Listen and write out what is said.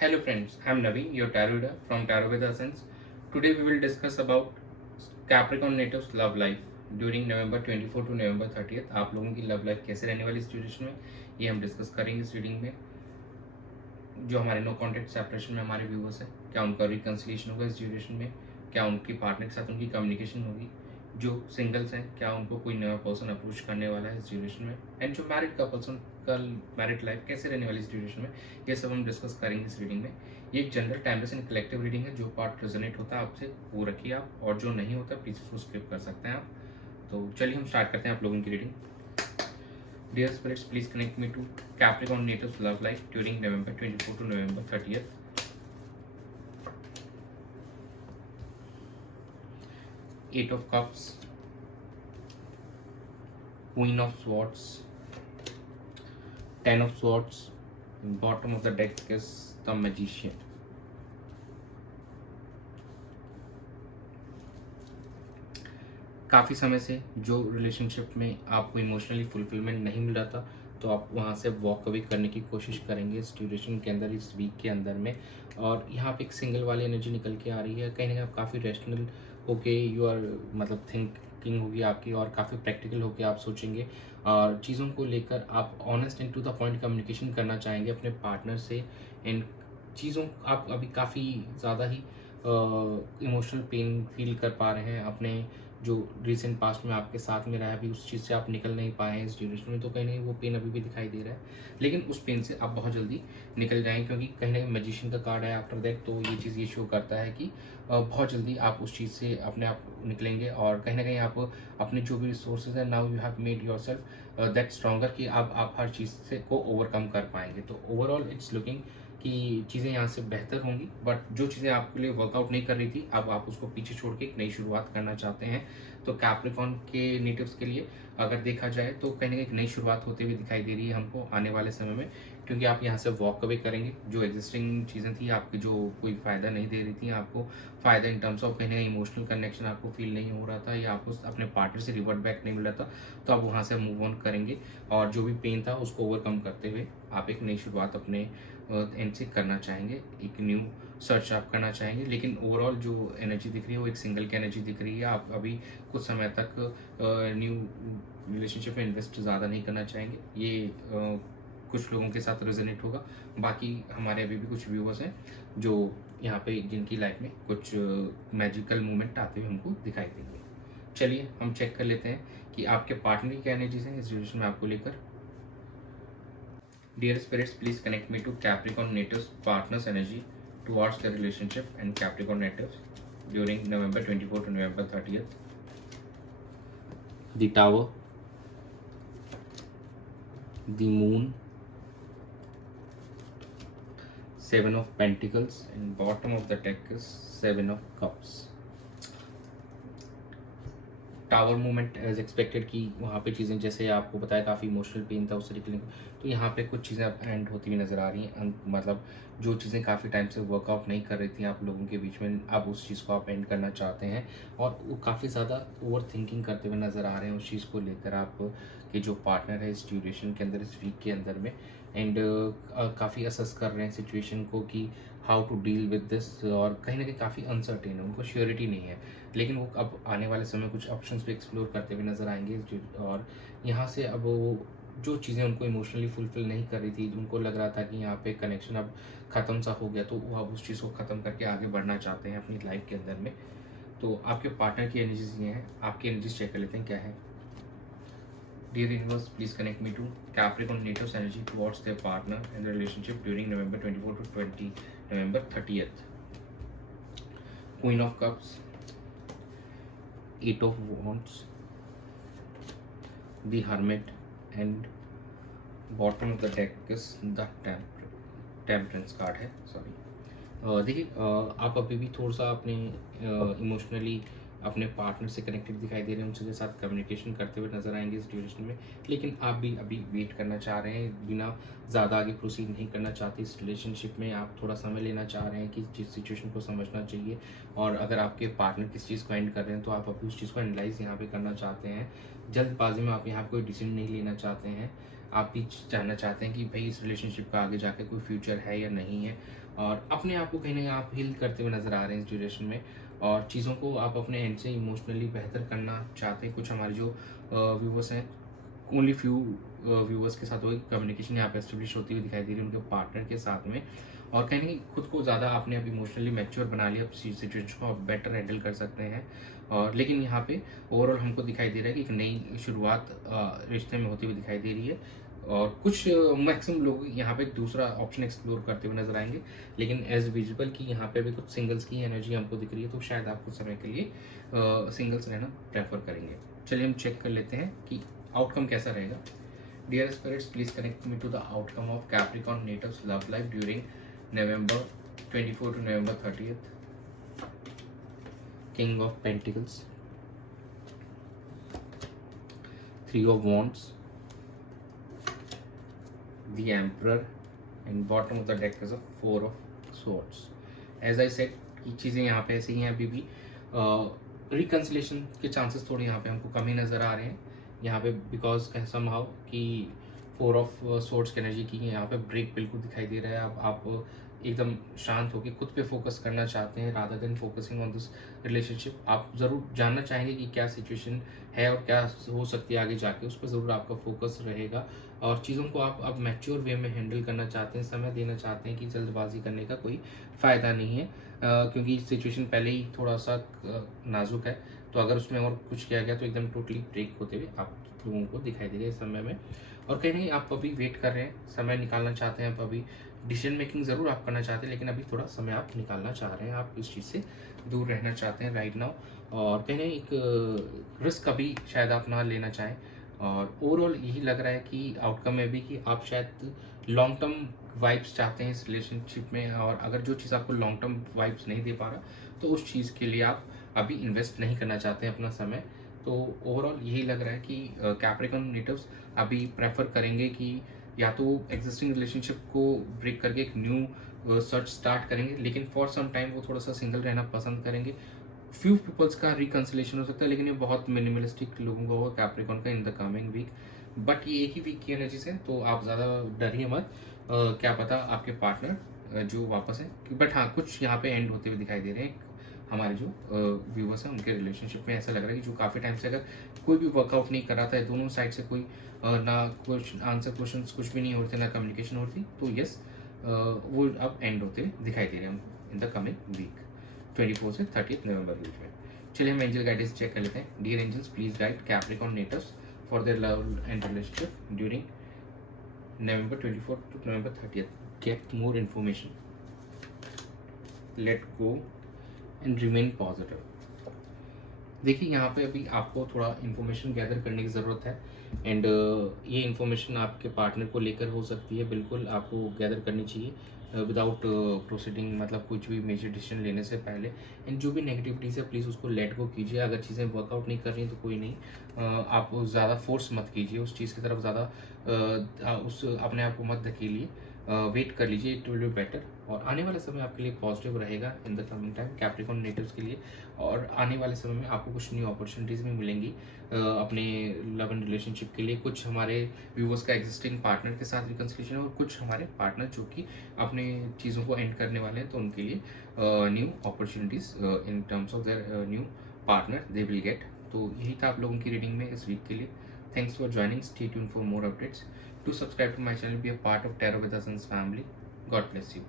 Hello friends, I am Naveen, your tarot reader from Tarot with Essence. Today we will discuss about Capricorn natives love life during November 24 to November 30th. आप लोगों की love life कैसे रहने वाली इस duration में, ये हम डिस्कस करेंगे इस रीडिंग में। जो हमारे नो कॉन्टेक्ट सेपरेशन में हमारे व्यूवर्स हैं, क्या उनका रिकन्सिलिएशन होगा इस ड्यूरेशन में, क्या उनकी पार्टनर के साथ उनकी कम्युनिकेशन होगी। जो सिंगल्स हैं, क्या उनको कोई नया पर्सन अप्रोच करने वाला है इस ड्यूरेशन में, एंड जो मैरिड कपल्स उनका मैरिड लाइफ कैसे रहने वाली इस ड्यूरेशन में, ये सब हम डिस्कस करेंगे इस रीडिंग में। ये एक general timeless and collective reading है। जो पार्ट रेजोनेट होता है आपसे वो रखिए आप, और जो नहीं होता प्लीज उसको स्किप कर सकते हैं आप। तो चलिए हम स्टार्ट करते हैं आप लोगों की reading. Dear spirits, please connect me to Capricorn natives love life during November 24 to November 30th. Eight of Cups, Queen of Swords, Ten of Swords, bottom of the deck is the Magician. काफ़ी समय से जो relationship में आपको emotionally fulfilment नहीं मिल रहा था, तो आप वहाँ से वॉक अवे करने की कोशिश करेंगे इस ड्यूरेशन के अंदर, इस वीक के अंदर में। और यहाँ पे एक सिंगल वाली एनर्जी निकल के आ रही है। कहीं ना कहीं आप काफ़ी रैशनल होके यू आर मतलब थिंकिंग होगी आपकी, और काफ़ी प्रैक्टिकल होके आप सोचेंगे और चीज़ों को लेकर आप honest and to the point communication करना चाहेंगे अपने पार्टनर से। एंड चीज़ों आप अभी काफ़ी ज़्यादा ही इमोशनल पेन फील कर पा रहे हैं अपने जो रिसेंट पास्ट में आपके साथ में रहा है, अभी उस चीज़ से आप निकल नहीं पाए हैं इस ड्यूरेशन में। तो कहीं ना कहीं वो पेन अभी भी दिखाई दे रहा है, लेकिन उस पेन से आप बहुत जल्दी निकल जाएंगे, क्योंकि कहीं ना कहीं मैजिशियन का कार्ड है आफ्टर दैट। तो ये चीज़ ये शो करता है कि बहुत जल्दी आप उस चीज़ से अपने आप निकलेंगे, और कहीं ना कहीं आप अपने जो भी रिसोर्सेज है, now you have made your self that stronger, कि अब आप हर चीज़ से को ओवरकम कर पाएंगे। तो ओवरऑल इट्स लुकिंग कि चीज़ें यहाँ से बेहतर होंगी, बट जो चीज़ें आपके लिए वर्कआउट नहीं कर रही थी, अब आप उसको पीछे छोड़ के एक नई शुरुआत करना चाहते हैं। तो कैप्रिकॉर्न के नेटिव्स के लिए अगर देखा जाए तो कहीं ना कहीं एक नई शुरुआत होते हुए दिखाई दे रही है हमको आने वाले समय में, क्योंकि आप यहाँ से वॉक अवे करेंगे। जो एग्जिस्टिंग चीज़ें थी आपकी, जो कोई फ़ायदा नहीं दे रही थी आपको, फ़ायदा इन टर्म्स ऑफ कहीं ना कहीं इमोशनल कनेक्शन आपको फील नहीं हो रहा था, या आपको अपने पार्टनर से रिवर्ट बैक नहीं मिल रहा था, तो आप वहाँ से मूव ऑन करेंगे, और जो भी पेन था उसको ओवरकम करते हुए आप एक नई शुरुआत अपने एंड से करना चाहेंगे, एक न्यू सर्च आप करना चाहेंगे। लेकिन ओवरऑल जो एनर्जी दिख रही है वो एक सिंगल की एनर्जी दिख रही है। आप अभी कुछ समय तक न्यू रिलेशनशिप में इन्वेस्ट ज़्यादा नहीं करना चाहेंगे। ये कुछ लोगों के साथ रेजोनेट होगा। बाकी हमारे अभी भी कुछ व्यूवर्स हैं जो यहाँ पे जिनकी लाइफ में कुछ मैजिकल मूवमेंट आते हुए हमको दिखाई देंगे। चलिए हम चेक कर लेते हैं कि आपके पार्टनर की क्या एनर्जीज हैं इस रिलेशन में आपको लेकर। Dear spirits, please connect me to Capricorn natives partners energy towards the relationship and Capricorn natives during November 24 to November 30th. The Tower, the Moon, Seven of Pentacles, and bottom of the deck is Seven of Cups. Tower movement as expected कि वहाँ पे चीज़ें, जैसे आपको बताया काफ़ी emotional pain था उससे निकलने, तो यहाँ पे कुछ चीज़ें अब एंड होती हुई नज़र आ रही हैं। मतलब जो चीज़ें काफ़ी टाइम से वर्कआउट नहीं कर रही थी आप लोगों के बीच में, अब उस चीज़ को आप एंड करना चाहते हैं, और वो काफ़ी ज़्यादा ओवर थिंकिंग करते हुए नज़र आ रहे हैं उस चीज़ को लेकर आप के जो पार्टनर है इस ड्यूरेशन के अंदर, इस वीक के अंदर में। एंड काफ़ी असेस कर रहे हैं सिचुएशन को कि how to deal with this, और कहीं ना कहीं काफ़ी अनसर्टेन है, उनको श्योरिटी नहीं है। लेकिन वो अब आने वाले समय कुछ ऑप्शंस भी एक्सप्लोर करते हुए नज़र आएंगे, और यहाँ से अब वो जो चीज़ें उनको इमोशनली फुलफिल नहीं कर रही थी, उनको लग रहा था कि यहाँ पे कनेक्शन अब ख़त्म सा हो गया, तो वो अब उस चीज़ को ख़त्म करके आगे बढ़ना चाहते हैं अपनी लाइफ के अंदर में। तो आपके पार्टनर की एनर्जीज ये हैं, आपकी एनर्जीज चेक कर लेते हैं क्या है। Dear universe, please connect me to Capricorn natives energy towards their partner and relationship during November 24 to November 30th. Queen of Cups, Eight of Wands, the Hermit, and bottom of the deck is the Temperance card है, sorry. देखिए आप अभी भी थोड़ा सा अपने emotionally अपने partner से कनेक्टेड दिखाई दे रहे हैं, उनके साथ कम्युनिकेशन करते हुए नजर आएंगे इस ड्यूरेशन में। लेकिन आप भी अभी वेट करना चाह रहे हैं, बिना ज़्यादा आगे प्रोसीड नहीं करना चाहते इस रिलेशनशिप में। आप थोड़ा समय लेना चाह रहे हैं कि जिस सिचुएशन को समझना चाहिए, और अगर आपके पार्टनर किस चीज़ को एंड कर रहे हैं तो आप अभी उस चीज़ को एनालाइज यहाँ पे करना चाहते हैं। जल्दबाजी में आप यहाँ पर कोई डिसीजन नहीं लेना चाहते हैं। आप भी जानना चाहते हैं कि भाई इस रिलेशनशिप का आगे जाकर कोई फ्यूचर है या नहीं है, और अपने आप को कहीं ना कहीं आप हील करते हुए नज़र आ रहे हैं इस ड्यूरेशन में, और चीज़ों को आप अपने एंड से इमोशनली बेहतर करना चाहते हैं। कुछ हमारे जो व्यूवर्स हैं, ओनली फ्यू व्यूवर्स के साथ वही कम्युनिकेशन यहाँ पे एस्टेब्लिश होती हुई दिखाई दे रही है उनके पार्टनर के साथ में, और कहीं नहीं खुद को ज़्यादा आपने अब इमोशनली मैच्योर बना लिया, सिचुएशन को आप बेटर हैंडल कर सकते हैं। और लेकिन यहाँ पे ओवरऑल हमको दिखाई दे रहा है कि एक नई शुरुआत रिश्ते में होती हुई दिखाई दे रही है, और कुछ मैक्सिमम लोग यहाँ पे दूसरा ऑप्शन एक्सप्लोर करते हुए नजर आएंगे, लेकिन एज विजिबल कि यहाँ पे भी कुछ सिंगल्स की एनर्जी हमको दिख रही है, तो शायद आप कुछ समय के लिए सिंगल्स रहना प्रेफर करेंगे। चलिए हम चेक कर लेते हैं कि आउटकम कैसा रहेगा। Dear spirits, please connect me to the outcome of Capricorn natives love life during November 24 to November 30th. King of Pentacles, Three of Wands, the Emperor, and bottom of the deck is a Four of Swords. As I said, ये चीज़ें यहाँ पे ऐसी ही हैं, अभी भी reconciliation के chances थोड़े यहाँ पे हमको कम ही नज़र आ रहे हैं यहाँ पे, बिकॉज समहाउ कि फोर ऑफ सोर्ड्स की एनर्जी की यहाँ पे ब्रेक बिल्कुल दिखाई दे रहा है। अब आप एकदम शांत होकर खुद पे फोकस करना चाहते हैं rather than focusing on this relationship. आप ज़रूर जानना चाहेंगे कि क्या सिचुएशन है और क्या हो सकती है आगे जाके, उस पर ज़रूर आपका फोकस रहेगा, और चीज़ों को आप अब मैच्योर वे में हैंडल करना चाहते हैं, समय देना चाहते हैं कि जल्दबाजी करने का कोई फ़ायदा नहीं है, क्योंकि सिचुएशन पहले ही थोड़ा सा नाजुक है, तो अगर उसमें और कुछ किया गया तो एकदम टोटली ब्रेक होते हुए आप लोगों को दिखाई देगा इस समय में। और कहीं नहीं आप अभी वेट कर रहे हैं, समय निकालना चाहते हैं, आप अभी डिसीजन मेकिंग ज़रूर आप करना चाहते हैं, लेकिन अभी थोड़ा समय आप निकालना चाह रहे हैं, आप इस चीज़ से दूर रहना चाहते हैं राइट नाउ, और कहीं नहीं एक रिस्क अभी शायद आप ना लेना चाहें। और ओवरऑल यही लग रहा है कि आउटकम में भी कि आप शायद लॉन्ग टर्म वाइब्स चाहते हैं इस रिलेशनशिप में, और अगर जो चीज़ आपको लॉन्ग टर्म वाइब्स नहीं दे पा रहा तो उस चीज़ के लिए आप अभी इन्वेस्ट नहीं करना चाहते हैं अपना समय। तो ओवरऑल यही लग रहा है कि कैप्रिकॉन नेटिव्स अभी प्रेफर करेंगे कि या तो एग्जिस्टिंग रिलेशनशिप को ब्रेक करके एक न्यू सर्च स्टार्ट करेंगे, लेकिन फॉर सम टाइम वो थोड़ा सा सिंगल रहना पसंद करेंगे। फ्यू पीपल्स का रिकन्सिलेशन हो सकता है, लेकिन ये बहुत मिनिमलिस्टिक लोगों का होगा कैप्रिकॉन का in the coming week. But ये एक ही वीक की एनर्जी से, तो आप ज़्यादा डरिए मत, क्या पता आपके पार्टनर जो वापस है। बट हाँ, कुछ यहाँ पे एंड होते हुए दिखाई दे रहे हैं हमारे जो व्यूवर्स हैं उनके रिलेशनशिप में। ऐसा लग रहा है कि जो काफ़ी टाइम से अगर कोई भी वर्कआउट नहीं कर रहा था, दोनों साइड से कोई ना कुछ आंसर क्वेश्चन कुछ भी नहीं होते, ना कम्युनिकेशन होती, तो यस वो अब एंड होते हुए दिखाई दे रहे हैं इन द कमिंग वीक 24 से 30 नवंबर बीच में। चलिए हम एंजल गाइडेंस चेक कर लेते हैं। Dear angels, please guide Capricorn natives for their love and relationship during November 24 to November 30th. Get more information. Let go and remain positive. देखिए यहाँ पे अभी आपको थोड़ा इन्फॉर्मेशन गैदर करने की ज़रूरत है, एंड ये इन्फॉर्मेशन आपके पार्टनर को लेकर हो सकती है, बिल्कुल आपको गैदर करनी चाहिए विदाउट प्रोसीडिंग, मतलब कुछ भी मेजर डिसीजन लेने से पहले। एंड जो भी नेगेटिविटीज़ है प्लीज़ उसको लेट गो कीजिए। अगर चीज़ें वर्कआउट नहीं कर रही तो कोई नहीं, आप ज़्यादा फोर्स मत कीजिए उस चीज़ की तरफ, ज़्यादा उस अपने आप को मत धकेलिए, वेट कर लीजिए, इट विल बी बेटर। और आने वाला समय आपके लिए पॉजिटिव रहेगा इन the coming time Capricorn natives के लिए, और आने वाले समय में आपको कुछ न्यू अपॉर्चुनिटीज़ भी मिलेंगी अपने लव एंड रिलेशनशिप के लिए। कुछ हमारे व्यूवर्स का एग्जिस्टिंग पार्टनर के साथ रिकन्सिलेशन, और कुछ हमारे पार्टनर जो कि अपने चीज़ों को एंड करने वाले हैं, तो उनके लिए new opportunities in terms of their new partner they will get. तो यही था आप लोगों की रीडिंग में इस वीक के लिए। Thanks for joining, stay tuned for more updates, to subscribe to my channel, be a part of Tarot with Us family. God bless you.